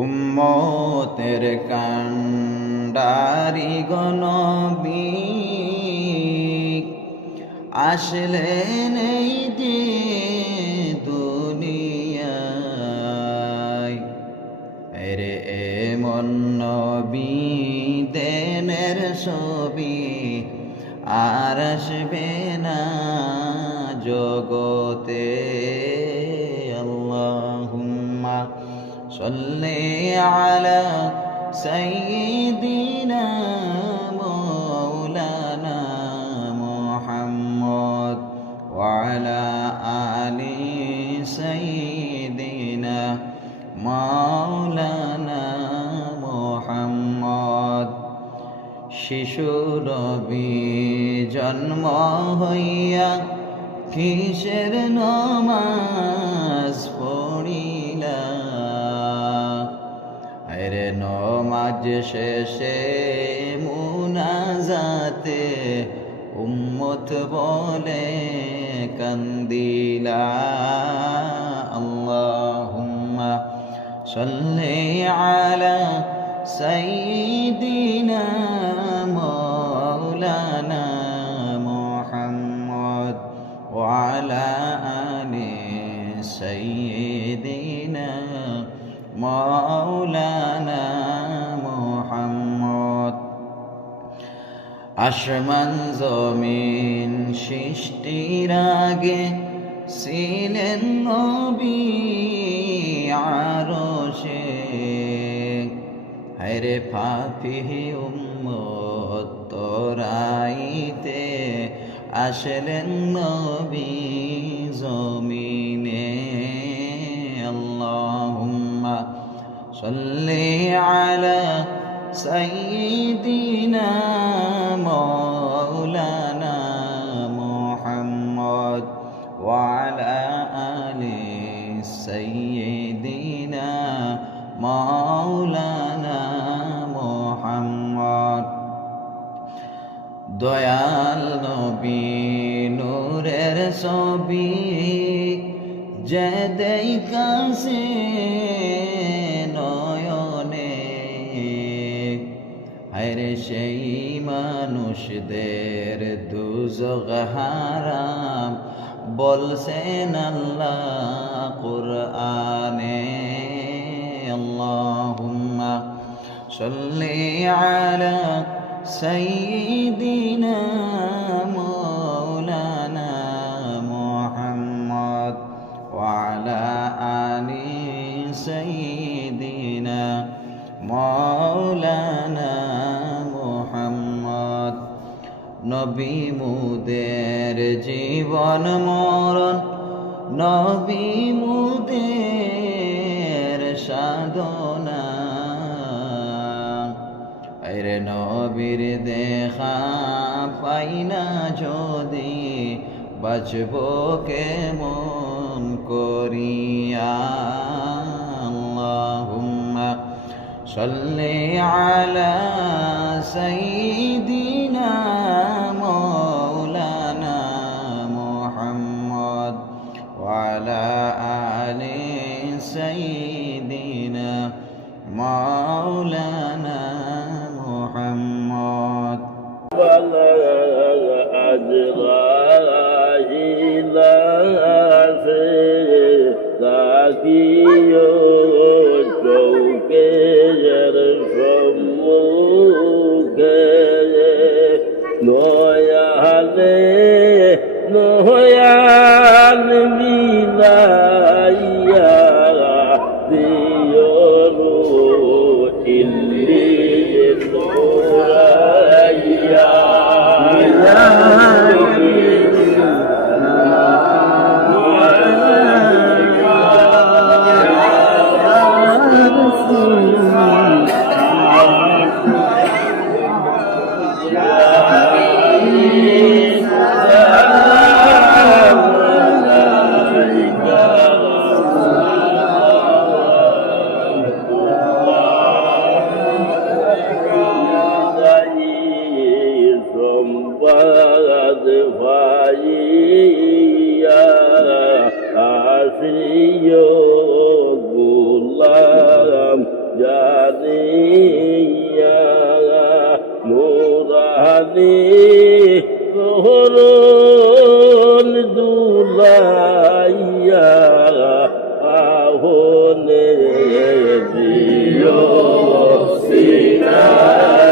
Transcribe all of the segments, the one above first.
উম্মতের কান্ডারি গনবী আসলেন এই যে দুনিয়ায়। রে এমন নবী দেনের ছবি আর আসবে না জগতে। আল্লাহুম্মা সাল্লি আলা সাইয়্যিদিনা মাওলানা মুহাম্মদ ওয়া আলা আলি সাইয়্যিদিনা মাওলানা মুহাম্মদ। শিশু নবী জন্ম হইয়া কিসের নমাজ পড়িলা? আরে নমাজ শেষে মুনাজাতে উম্মত বলে কান্দিলা। আল্লাহুম্মা সাল্লি আলা সাইয়্যিদিনা মাওলানা মুহাম্মদ ওয়া আলা আলি সাইয়্যিদিনা মাওলানা মুহাম্মদ। আসমান জমিন সৃষ্টির আগে ছিলেন নবী আরশে। হায়রে পাপী উম্মত তোরাইতে আসলেন নবী জমিনে। আল্লাহুম্মা সাল্লি আলা সাইয়্যিদিনা মাওলানা মুহাম্মদ ওয়া আলা আলি সাইয়্যিদিনা মাওলানা মুহাম্মদ। দয়াল নবী নূরের ছবি যে দেখাছে নয়নে। হায়রে সেই মানুষদের দুজখ হারাম বলছেন আল্লাহ কুরআনে। আল্লাহুম্মা সাল্লি আলা সাইয়্যিদিনা মাওলানা মুহাম্মদ ওয়া আলা আলি সাইয়্যিদিনা মাওলানা মুহাম্মদ। নবী মুদের জীবন মরণ, নবী মুদের সাধনা। আরে নবীর দেখা পাই না যদি বাঁচব কেমন করিয়া? আল্লাহুম্মা সাল্লি আলা সাইয়্যিদিনা মাওলানা মুহাম্মদ ওয়া আলা আলি সাইয়্যিদিনা মাওলানা মুহাম্মদ। আজরাইলা সে তাকিও চৌকের সম্মুখে নয়ালে নয়াল মিলাইয়া দিও ইল্লি নোরাইয়া। আসিও গোলাম জানি তোরণ দুলাইয়া আহনে দিও সিনাইয়া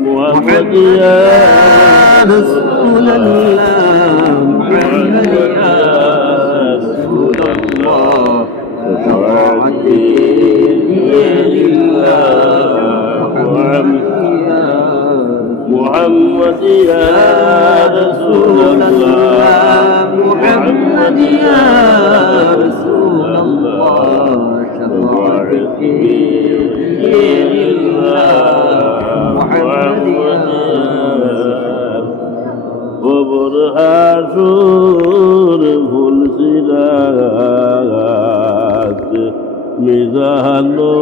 محمد يا رسول الله محمد يا رسول الله شفاعتي لله محمد يا رسول الله محمد يا رسول الله شفاعتي لله খবর হাসুর ফুল সিরাত মিজানো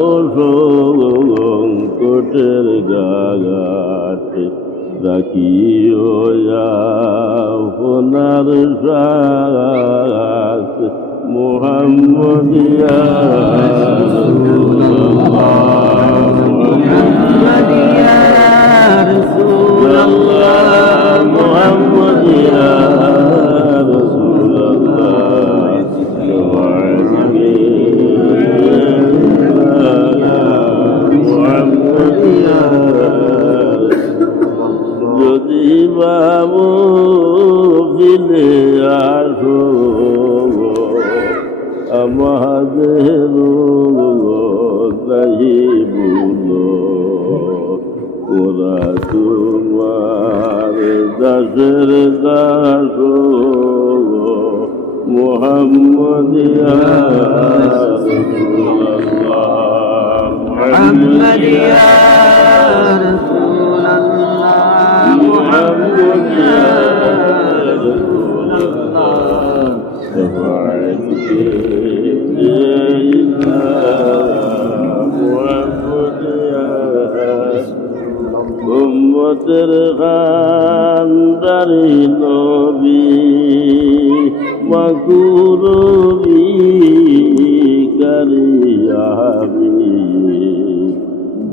সংকটের গাগাট রাখিও আপনার সাথ মুহাম্মদিয়া যদি বাবু দিলে আসো আমাদের তাই বলো ওরা তোমার দাসের দাস মুহাম্মদিয়া মুহাম্মদিয়া রহমতের খানদারি নবী মাকুরবি কারিয়াবি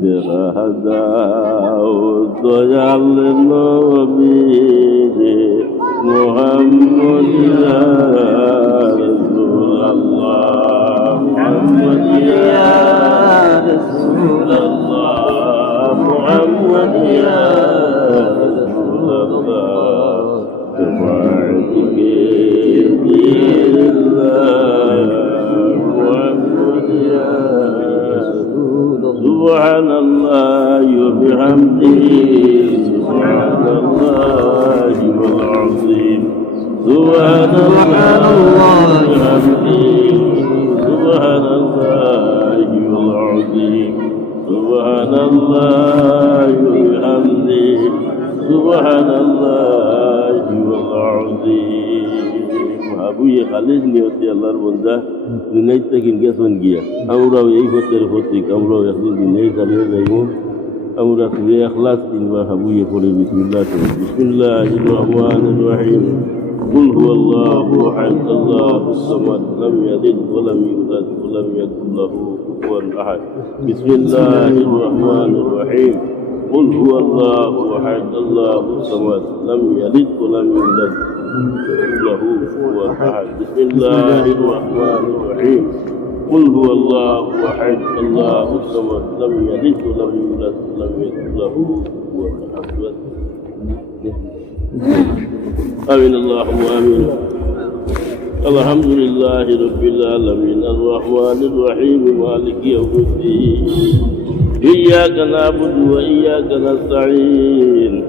দেখা দাও দয়াল নবী রে মুহাম্মদ ইয়া রাসূলুল্লাহ মুহাম্মদ ইয়া রাসূলুল্লাহ মুহাম্মদ ইয়া রাসূলুল্লাহ তুমাকে দিল্লাহ মুহাম্মদ ইয়া سبحان الله وبحمده سبحان الله والعظيم سبحان الله وبحمده سبحان الله والعظيم سبحان الله وبحمده سبحان الله والعظيم আবু খালিদ নিয়তে আল্লাহর বান্দা দুনিয়া থেকে গেছেন গিয়া আমরাও এই হতের প্রতীক আমরাও এখন দিনে জানিয়ে যাইব আমরা সুরে ইখলাস তিনবার আবু পড়ে বিসমিল্লাহির রহমানির রহিম قل هو الله احد الله الصمد لم يلد ولم يولد ولم يكن له كفوا احد بسم الله الرحمن الرحيم قل هو الله احد الله الصمد لم يلد ولم يولد له كفوا احد بسم الله الرحمن الرحيم قل هو الله احد الله الصمد لم يلد ولم يولد ولم يكن له كفوا احد آمين اللهم آمين الحمد لله رب العالمين الرحمن الرحيم مالك يوم الدين إياك نعبد وإياك نستعين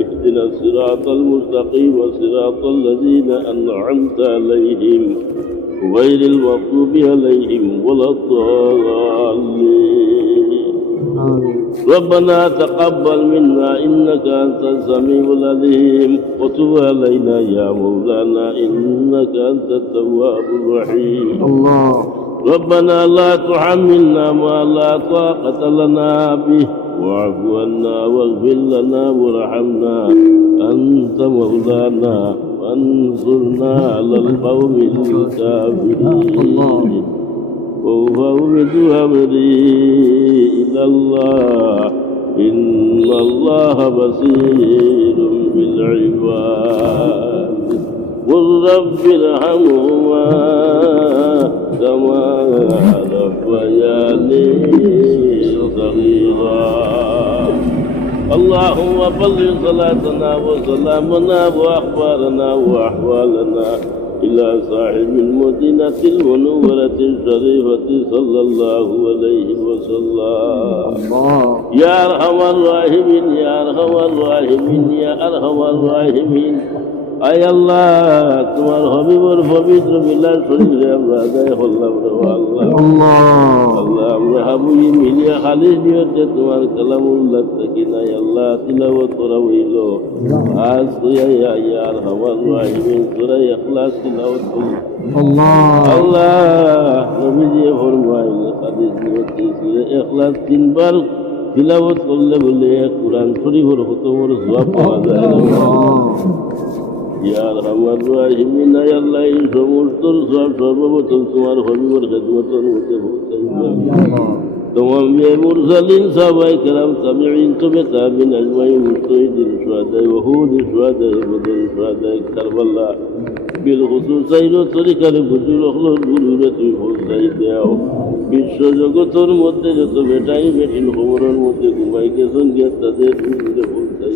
اهدنا الصراط المستقيم صراط الذين أنعمت عليهم غير المغضوب عليهم ولا الضالين ربنا تقبل منا إنك أنت السميع العليم وتب علينا يا مولانا إنك أنت التواب الرحيم الله ربنا لا تحملنا ما لا طاقة لنا به واعف عنا واغفر لنا وارحمنا أنت مولانا وانصرنا على القوم الكافرين وأفوض أمري إلى الله إن الله بصير بالعباد قل رب ارحمهما كما ربياني صغيرا اللهم بلغ صلاتنا وسلامنا وأخبارنا وأحوالنا إلى صاحب المدينة المنورة الشريفة صلى الله عليه وسلم يا أرحم الراحمين يا أرحم الراحمين يا أرحم الراحمين আয় আল্লাহ তোমার হবিবর পবিত্র মিলাদ শরীফে আমরা আদায় করলাম রে আল্লাহ আল্লাহ আমরা হাবুই মিলিয়া খালিস নিয়তে তোমার কালামুল্লাহ থাকি নাই আল্লাহ তিলাওয়াত করা হইল আজ তুই ইয়া আরহামার রাহিমিন সূরা ইখলাস তিলাওয়াত করব আল্লাহ নবীজি ফরমাইল খালিস নিয়তে সূরা ইখলাস তিনবার তিলাওয়াত করলে বলে কুরআন শরীফের খতমের সওয়াব পাওয়া যায় ইয়া আরহামার রাহিমিন আয় আল্লাহ এই সমস্ত সব সর্বপ্রথম তোমার হবিবর খেদমতের মধ্যে পৌঁছাইবেন তোমার মুরসালিন সাহাবায়ে কেরাম তাবিঈন তবে তাবিঈন আজমাইন মুজতাহিদিন শুহাদা ওহুদ শুহাদা বদর শুহাদা কারবালা বিল খুসুসাইর তরিকার বুজুল হলো গুরুরে তুই পৌঁছাই দাও বিশ্ব জগতের মধ্যে যত বেটাই বেটিন খবরের মধ্যে ঘুমাই গেছেন গিয়ে তাদের গুরুরে পৌঁছাই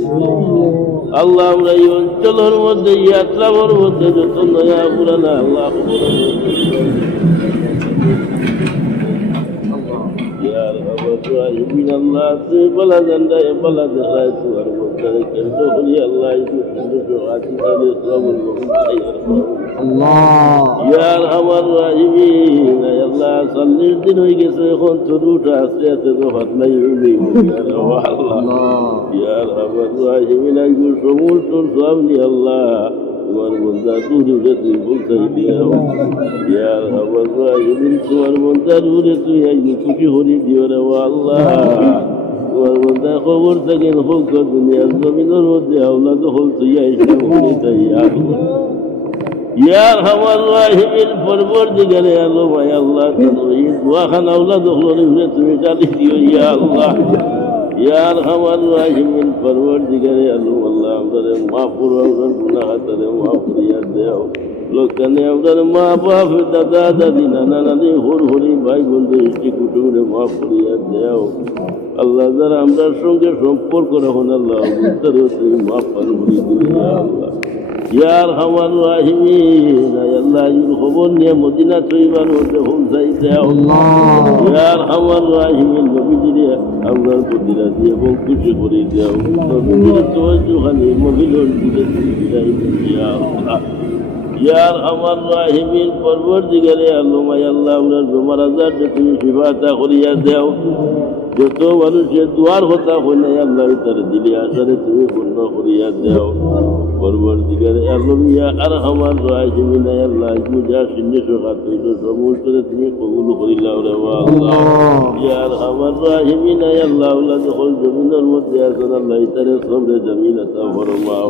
আল্লাহ আমরা এই অঞ্চলের মধ্যে ইয়াত্রার মধ্যে যত নয়া পুরানা আল্লাহ من الله بلا جندا بلا جرايت وربنا كنت لي الله يسلمك وعاتي الاسلام الله يا ارحم الراحمين يا الله صلي الدين ويجسي خون تدوت اسيت وفات لا يولي الله يا ارحم الراحمين يقول شمول تنصاب لي الله তোমার বন্ধা দূরে তুই বলতে দিও ইয়া আল্লাহ ইবিন তোমার বন্ধা দূরে তুই আই খুশি হরি দিও রে আল্লাহ তোমার মধ্যে খবর থাকেন হোক দুনিয়ার জমিনের মধ্যে আওলাদ হল তুইয়া ইসলাম হলে তাই ইয়ার আমার রাহিমিন পরবর্তীকারে আলো ভাই আল্লাহ এই দোয়াখান আওলাদ হলে তুমি চালি দিও ইয়া আল্লাহ ইয়ার আমার রাহিমিন পরবর্তীকারে আলো আল্লাহ আমাদের মা পুরো গুনাহ হাতারে মা পুরিয়া দেও লোকখানে আমাদের মা বাপ দাদা দাদি নানা নানি হরি ভাই বন্ধু ইষ্টি কুটুমে মা পুরিয়া দেও আল্লাহ যারা আমরা সঙ্গে সম্পর্ক রাখুন আল্লাহ তুমি মা পান ভরি দিও আল্লাহ ইয়ার আমার রাহিমিন আল্লাহ ইর খবর নিয়ে মদিনা তৈবার মধ্যে পৌঁছাই দেও ইয়ার আমার রাহিমিন নবীজিরে আমরার প্রতিরা দিয়ে এবং খুশি করে দেও নবীজিরে তোয়াজ্জুহানি মহিলন দিলে তুমি বিদায় ইয়া আল্লাহ ইয়ার আমার রাহিমিন পরবর্তীকারে আল্লাহ আল্লাহ আপনার বেমার আজার তুমি শিফাতা করিয়া দেও যত মানুষের দুয়ার হতা হইলে আল্লাহ তার দিলে আসারে তুমি পূর্ণ করিয়া দেও পরবর্তীকারে আল্লাহ আর আমার রাহিমিন আল্লাহ যা শূন্য সকাত হইল সমস্ত তুমি কবুল করিলাও রে আল্লাহ ইয়ার আমার রাহিমিন আল্লাহ আল্লাহ যখন জমিনের মধ্যে আছেন আল্লাহ তারে সবরে জমিন আতা ফরমাও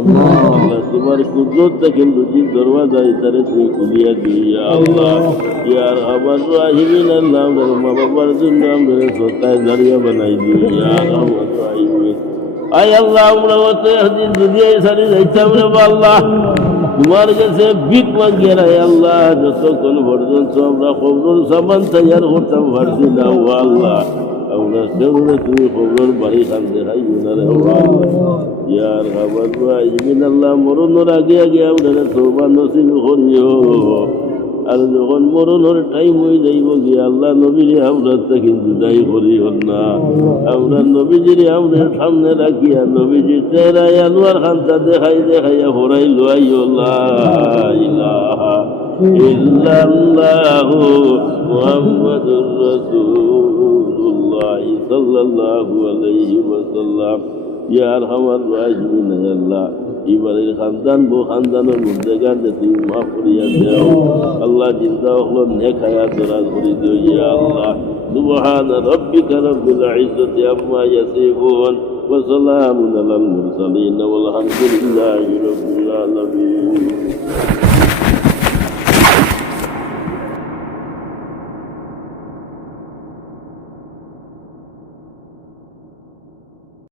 আল্লাহ তোমার কুদরত থেকে লুচির দরওয়াজা তারে তুমি খুলিয়া দিয়া আল্লাহ ইয়ার আমার রাহিমিন আল্লাহ আমার মা বাবার জন্য আমরা সত্তায় দাঁড়িয়ে বানাই দিও ইয়ার আমার রাহিমিন আয় আল্লাহ আমরা ওতে হাজির দুনিয়ায় সারি যাইতাম রে আল্লাহ তোমার কাছে ভিক মাগিয়ে রে আল্লাহ যতক্ষণ পর্যন্ত আমরা খবর সামান তৈয়ার করতাম পারছি না ও আল্লাহ আমরা সেগুলো তুমি খবর বাড়ি খান দেখাই না রে ইয়ার আমার রাহিমিন আল্লাহ মরণের আগে আগে আমরা তওবা নসিব করিও আর যখন মরণের টাইম হয়ে যাইব গিয়ে আল্লাহ নবীরে আমরা থেকে জুদাই করিও না আমরা নবীজিরে আমরা সামনে রাখিয়া নবীজির চেহারায় আনোয়ার খানটা দেখাইয়া হরাই লইও লা ইলাহা ইল্লাল্লাহু মুহাম্মাদুর রাসূলুল্লাহ সাল্লাল্লাহু আলাইহি ওয়াসাল্লাম ইয়া আরহামার রাহিমিন আল্লাহ এবারের খানদান বো খানদানের মধ্যে গানে তুমি মাফ করিয়া দেও আল্লাহ জিন্দা হলো নেক হায়াত দরাজ করে দিও ইয়া আল্লাহ সুবহান রাব্বিকা রাব্বিল ইজ্জাতি আম্মা ইয়াসিফুন ওয়া সালামুন আলাল মুরসালিন ওয়াল হামদুলিল্লাহি রাব্বিল আলামিন